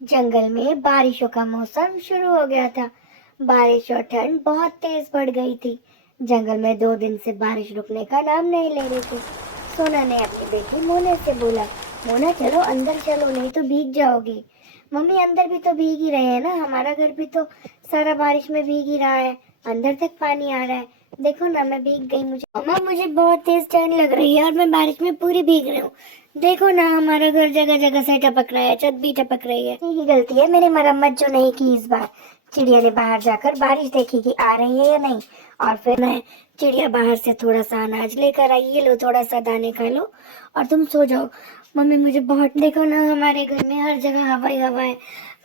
जंगल में बारिशों का मौसम शुरू हो गया था। बारिश और ठंड बहुत तेज बढ़ गई थी। जंगल में 2 दिन से बारिश रुकने का नाम नहीं ले रही थी। सोना ने अपनी बेटी मोना से बोला, मोना चलो अंदर चलो, नहीं तो भीग जाओगी। मम्मी अंदर भी तो भीग ही रहे हैं ना, हमारा घर भी तो सारा बारिश में भीग ही रहा है, अंदर तक पानी आ रहा है। देखो ना मैं भीग गई, मुझे मम्मा मुझे बहुत तेज ठंड लग रही है और मैं बारिश में पूरी भीग रही हूँ। देखो ना हमारा घर जगह जगह से टपक रहा है, छत भी टपक रही है। यही गलती है मेरी मरम्मत जो नहीं की इस बार। चिड़िया ने बाहर जाकर बारिश देखी कि आ रही है या नहीं, और फिर मैं चिड़िया बाहर से थोड़ा सा अनाज लेकर आई, ये लो थोड़ा सा दाने खा लो और तुम सो जाओ। मम्मी मुझे बहुत, देखो ना हमारे घर में हर जगह हवा ही हवा है,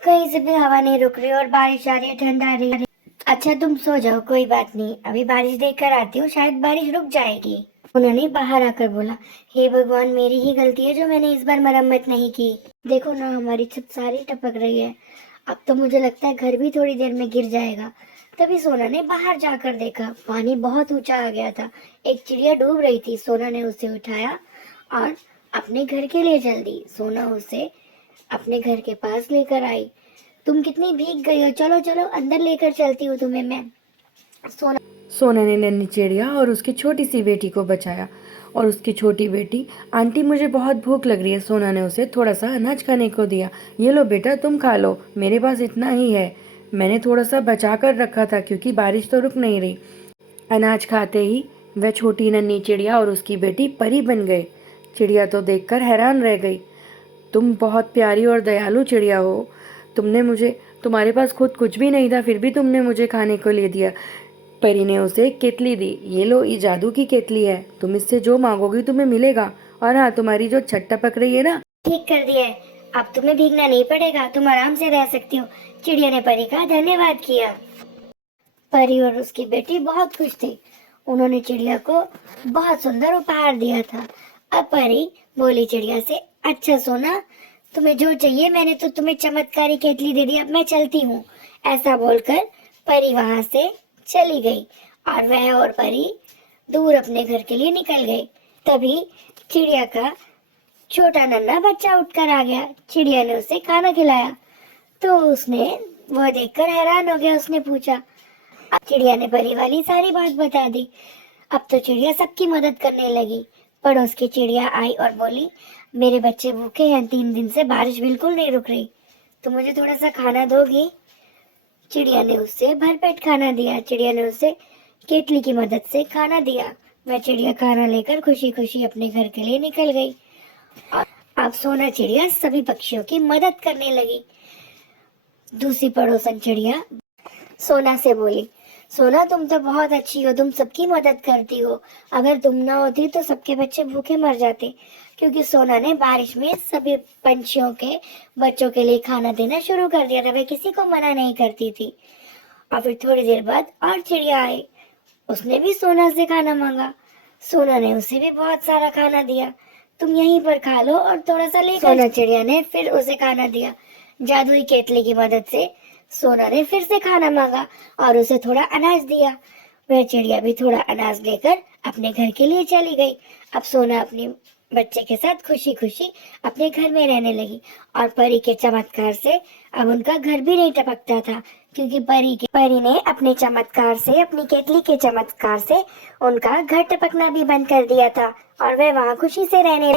कहीं से भी हवा नहीं रुक रही और बारिश आ रही है, ठंड आ रही है। अच्छा तुम सो जाओ, कोई बात नहीं, अभी बारिश देख कर आती हूँ, शायद बारिश रुक जाएगी। उन्होंने बाहर आकर बोला, हे भगवान मेरी ही गलती है जो मैंने इस बार मरम्मत नहीं की। देखो ना हमारी छत सारी टपक रही है, अब तो मुझे लगता है घर भी थोड़ी देर में गिर जाएगा। तभी सोना ने बाहर जाकर देखा, पानी बहुत ऊंचा आ गया था। एक चिड़िया डूब रही थी। सोना ने उसे उठाया और अपने घर के लिए चल दी। सोना उसे अपने घर के पास लेकर आई। तुम कितनी भीग गई हो, चलो चलो अंदर लेकर चलती हूँ तुम्हें मैं। सोना सोना ने नन्ही चिड़िया और उसकी छोटी सी बेटी को बचाया और उसकी छोटी बेटी, आंटी मुझे बहुत भूख लग रही है। सोना ने उसे थोड़ा सा अनाज खाने को दिया। ये लो बेटा तुम खा लो, मेरे पास इतना ही है, मैंने थोड़ा सा बचा कर रखा था क्योंकि बारिश तो रुक नहीं रही। अनाज खाते ही वह छोटी नन्ही चिड़िया और उसकी बेटी परी बन गई। चिड़िया तो देखकर हैरान रह गई। तुम बहुत प्यारी और दयालु चिड़िया हो, तुमने मुझे, तुम्हारे पास खुद कुछ भी नहीं था फिर भी तुमने मुझे खाने को ले दिया। परी ने उसे केतली दी। ये लो, ये जादू की केतली है, तुम इससे जो मांगोगी तुम्हें मिलेगा। और हाँ, तुम्हारी जो छत टपक रही है ना, ठीक कर दिया है, अब तुम्हें भीगना नहीं पड़ेगा, तुम आराम से रह सकती हो। चिड़िया ने परी का धन्यवाद किया। परी और उसकी बेटी बहुत खुश थी। उन्होंने चिड़िया को बहुत सुंदर उपहार दिया था। अब परी बोली चिड़िया से, अच्छा सोना, तुम्हें जो चाहिए मैंने तो तुम्हें चमत्कारी केतली दे दी, अब मैं चलती हूँ। ऐसा बोलकर परी वहां से चली गई और वह और परी दूर अपने घर के लिए निकल गए। तभी चिड़िया का छोटा नन्हा बच्चा उठकर आ गया। चिड़िया ने उसे खाना खिलाया तो उसने वह देखकर हैरान हो गया। उसने पूछा, अब चिड़िया ने परी वाली सारी बात बता दी। अब तो चिड़िया सबकी मदद करने लगी। पड़ोस की चिड़िया आई और बोली, मेरे बच्चे भूखे हैं, 3 दिन से बारिश बिल्कुल नहीं रुक रही, तो मुझे थोड़ा सा खाना दोगी। चिड़िया ने उसे भरपेट खाना दिया। चिड़िया ने उसे केतली की मदद से खाना दिया। वह चिड़िया खाना लेकर खुशी खुशी अपने घर के लिए निकल गई। अब सोना चिड़िया सभी पक्षियों की मदद करने लगी। दूसरी पड़ोसन चिड़िया सोना से बोली, सोना तुम तो बहुत अच्छी हो, तुम सबकी मदद करती हो, अगर तुम ना होती तो सबके बच्चे भूखे मर जाते। क्योंकि सोना ने बारिश में सभी पंछियों के बच्चों के लिए खाना देना शुरू कर दिया था, वह किसी को मना नहीं करती थी। और फिर थोड़ी देर बाद और चिड़िया आई, उसने भी सोना से खाना मांगा। सोना ने उसे भी बहुत सारा खाना दिया, तुम यहीं पर खा लो और थोड़ा सा लेकर। सोना चिड़िया ने फिर उसे खाना दिया। जादुई केतली की मदद से सोना ने फिर से खाना मांगा और उसे थोड़ा अनाज दिया। वह चिड़िया भी थोड़ा अनाज लेकर अपने घर के लिए चली गई। अब सोना अपने बच्चे के साथ खुशी खुशी अपने घर में रहने लगी और परी के चमत्कार से अब उनका घर भी नहीं टपकता था, क्योंकि परी ने अपने चमत्कार से, अपनी केतली के चमत्कार से उनका घर टपकना भी बंद कर दिया था और वह वहां खुशी से रहने